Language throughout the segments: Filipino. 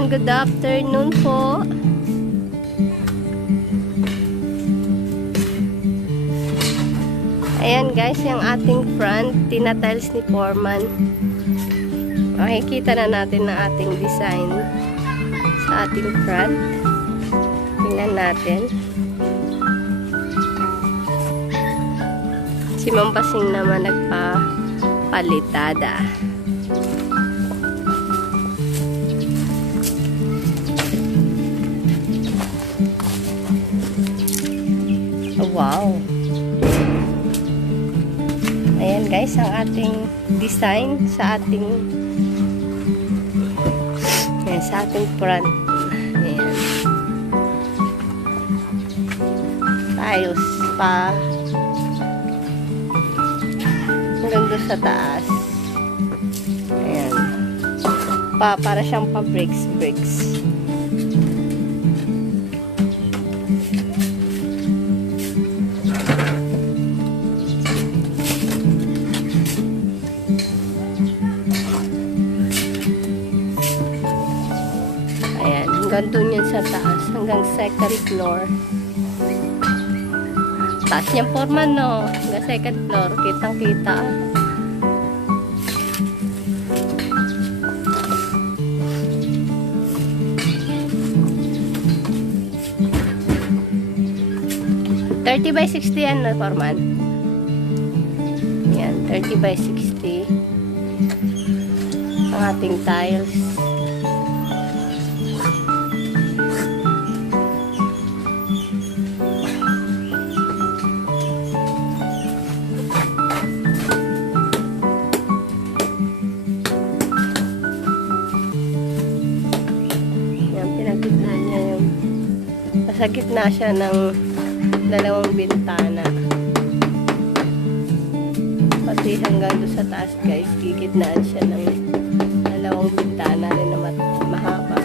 Foreman. Good afternoon po. Ayan guys, yung ating front, tinatiles ni Foreman. Makikita na natin ang ating design sa ating front. Tingnan natin. Si Ma'am Pasing naman nagpa-palitadA. Oh, wow! Ayan guys, ang ating design sa ating front. Ayan. Tiles pa hanggang doon sa taas. Ayan. Para siyang pa-bricks. Hanggang doon yan sa taas, hanggang second floor. Taas niyang Foreman, no? Hanggang second floor, kitang-kita. $30 by 60 yan, no, Foreman? Yan, 30 by 60. Ang ating tiles. Sa gitna siya ng dalawang bintana. Pati hanggang doon sa taas guys, gigitnaan siya ng dalawang bintana rin na mahaba.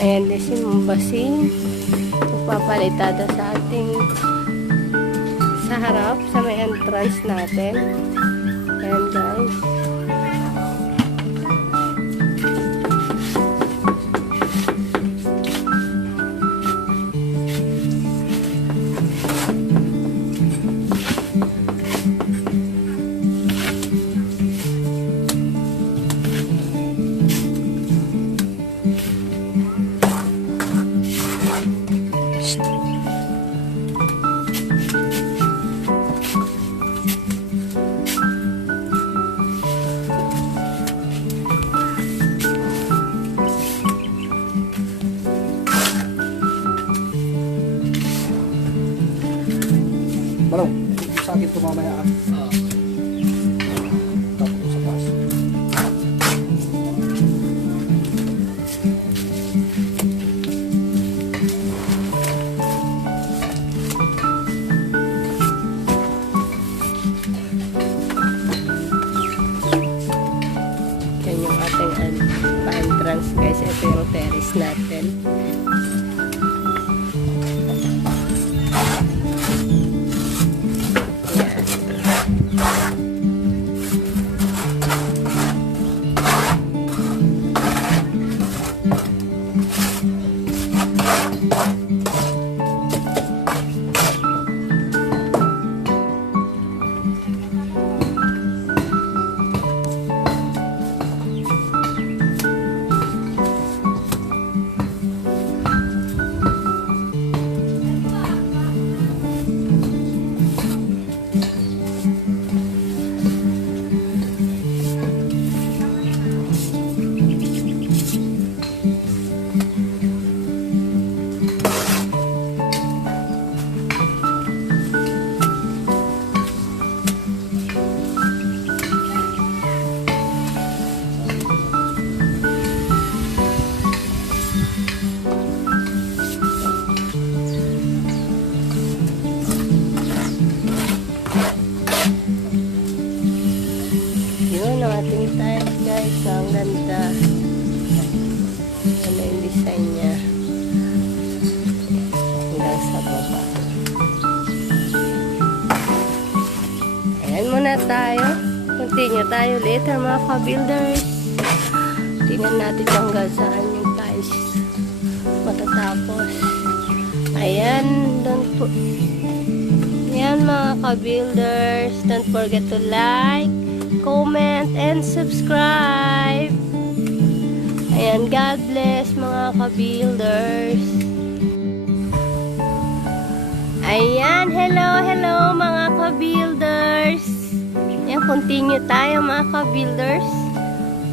Ayan, si Ma'am Pasing magpapalitadA sa ating sa harap, sa may entrance natin. Ayan guys. Balong, sa akin ito mamaya ah. Tapos sa taas. Yan yung ating pa-entrance guys. Ito yung terrace natin. tayo. Continue tayo later mga ka-builders. Tingnan natin hanggang saan yung tiles matatapos. Ayan, ayan mga ka-builders. Don't forget to like, comment, and subscribe. Ayan, God bless mga ka-builders. Ayan, hello mga ka-builders. Ayan, continue tayo mga ka-builders.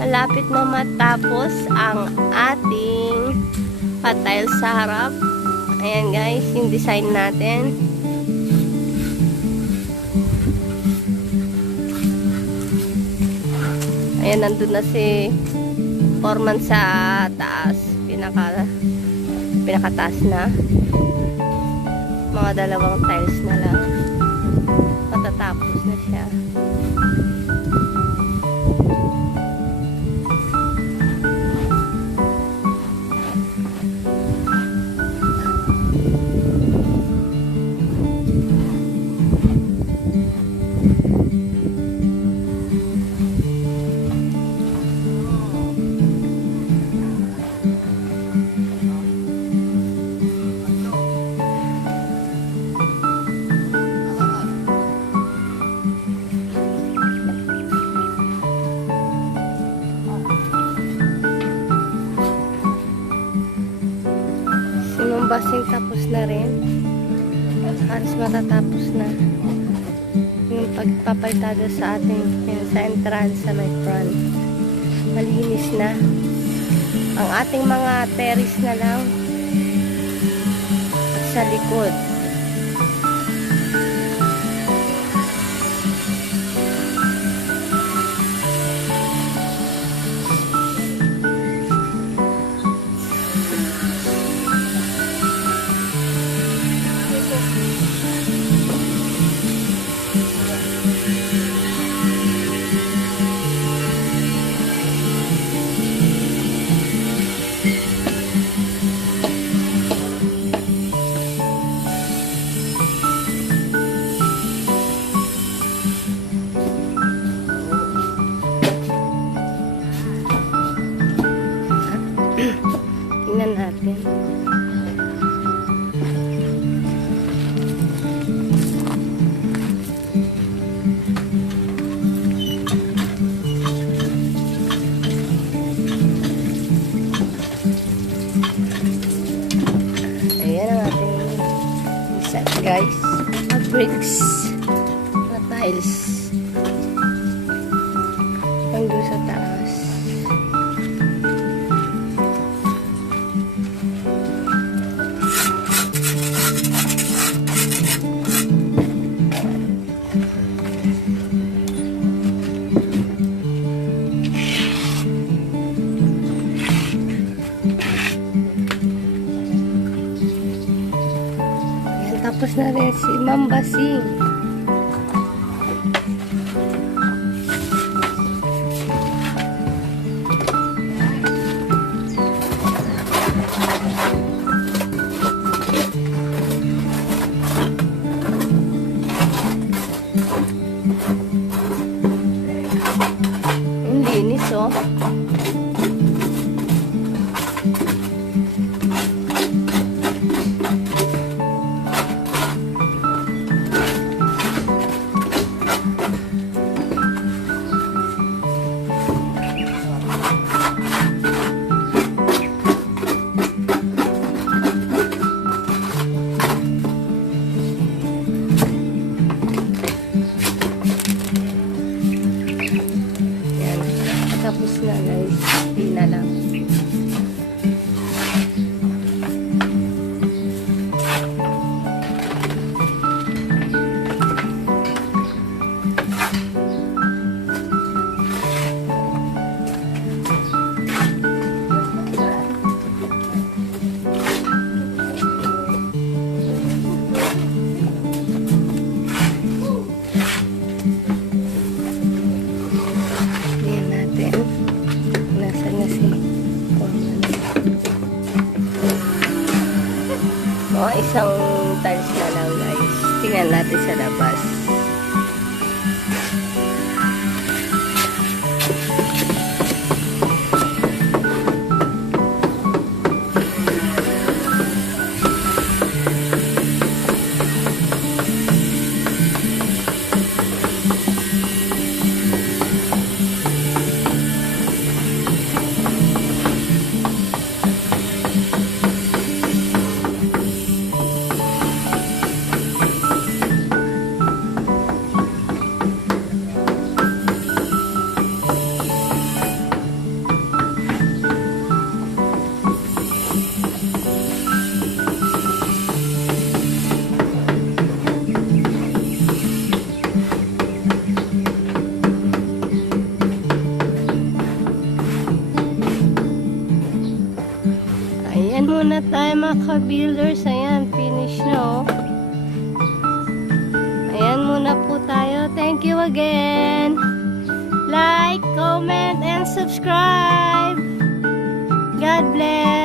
Malapit na matapos ang ating patile sa harap. Ayan guys, yung design natin. Ayan, nandun na si foreman sa taas. Pinakataas na. Mga dalawang tiles na lang. Matatapos na siya. Basing tapos na rin. Halos matatapos na yung pagpapalitada sa ating sa entrance sa may front. Malinis na. Ang ating mga terrace na lang at sa likod. Tingnan natin. Ayan ang ating set guys. Bricks na tiles hanggang sa taas. Tapos na rin si Ma'am Basing. Ang linis oh. Tapos na guys, hindi na lang. Isang tiles na lang guys. Tingnan natin sa labas. mga ka-builders. Ayan, finish na oh. Ayan muna po tayo. Thank you again. Like, comment, and subscribe. God bless.